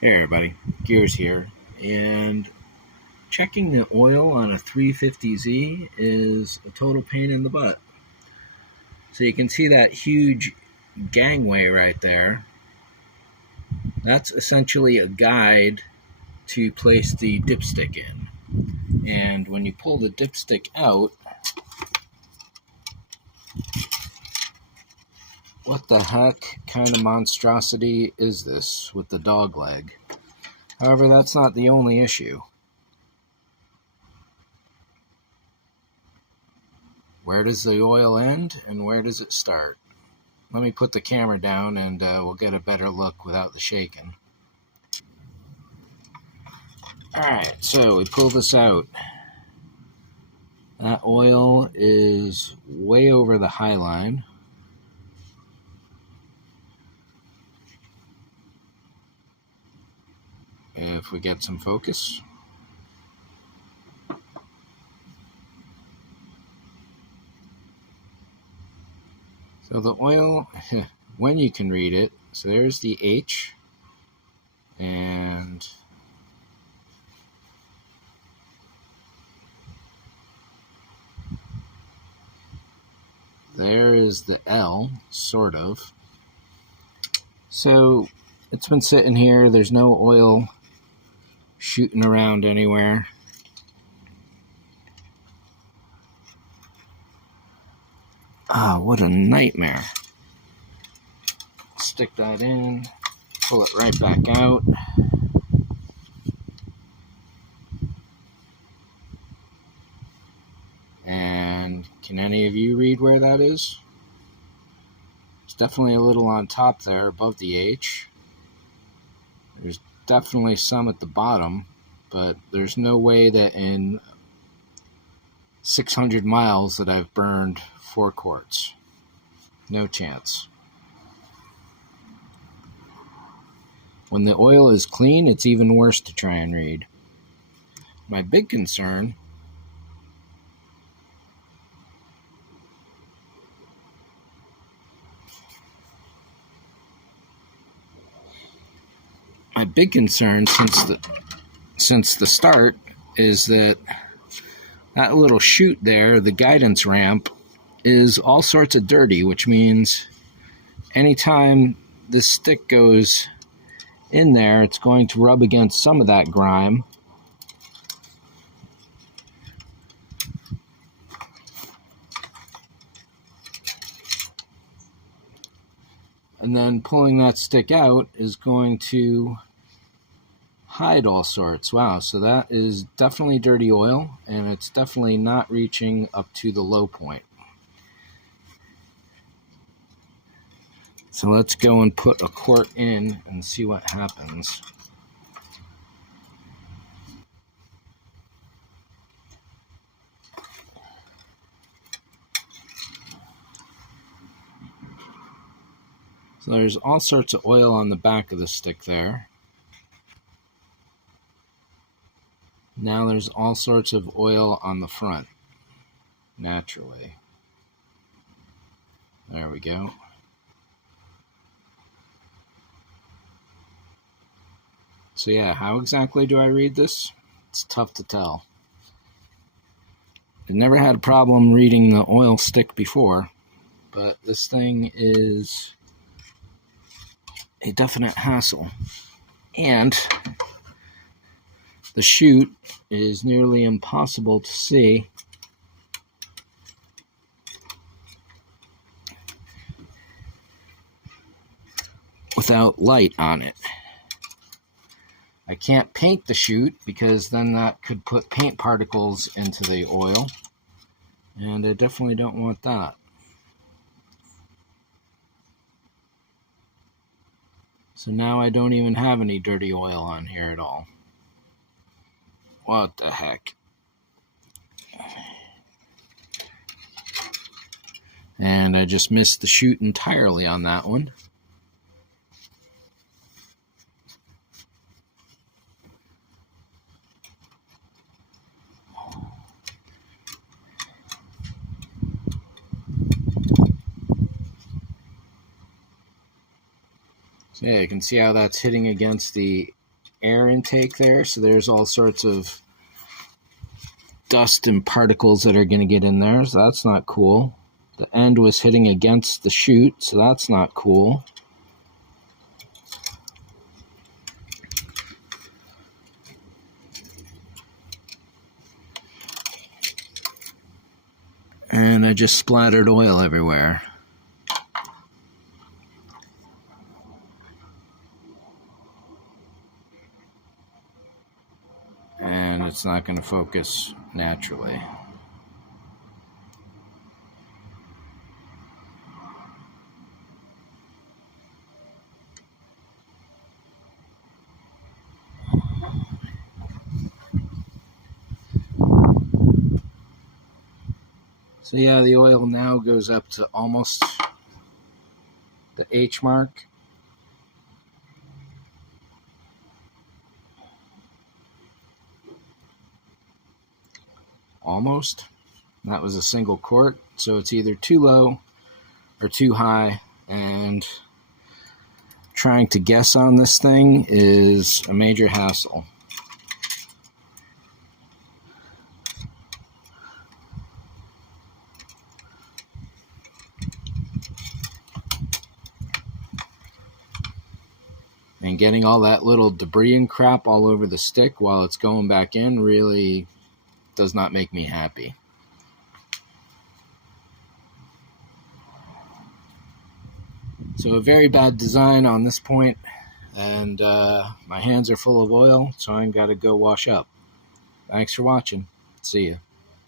Hey everybody, Gears here, and checking the oil on a 350Z is a total pain in the butt. So you can see that huge gangway right there. That's essentially a guide to place the dipstick in. And when you pull the dipstick out, what the heck kind of monstrosity is this with the dog leg? However, that's not the only issue. Where does the oil end and where does it start? Let me put the camera down and we'll get a better look without the shaking. Alright, so we pull this out. That oil is way over the high line. If we get some focus. So the oil, when you can read it, so there's the H, and there is the L, sort of. So it's been sitting here, there's no oil shooting around anywhere. Ah, what a nightmare. Stick that in, pull it right back out. And can any of you read where that is? It's definitely a little on top there above the H. There's definitely some at the bottom, but there's no way that in 600 miles that I've burned 4 quarts. No chance. When the oil is clean, it's even worse to try and read. My big concern since the start is that little chute there, the guidance ramp, is all sorts of dirty, which means anytime this stick goes in there, it's going to rub against some of that grime. And then pulling that stick out is going to hide all sorts. Wow, so that is definitely dirty oil, and it's definitely not reaching up to the low point. So let's go and put a quart in and see what happens. So there's all sorts of oil on the back of the stick there. Now there's all sorts of oil on the front, naturally. There we go. So yeah, how exactly do I read this? It's tough to tell. I've never had a problem reading the oil stick before, but this thing is a definite hassle. And the chute is nearly impossible to see without light on it. I can't paint the chute because then that could put paint particles into the oil, and I definitely don't want that. So now I don't even have any dirty oil on here at all. What the heck? And I just missed the chute entirely on that one. So yeah, you can see how that's hitting against the air intake there, so there's all sorts of dust and particles that are going to get in there, so that's not cool. The end was hitting against the chute, so that's not cool. And I just splattered oil everywhere. And it's not going to focus naturally. So yeah, the oil now goes up to almost the H mark. Almost. And that was a single quart, so it's either too low or too high, and trying to guess on this thing is a major hassle. And getting all that little debris and crap all over the stick while it's going back in really does not make me happy. So a very bad design on this point, and my hands are full of oil, so I've got to go wash up. Thanks for watching. See ya.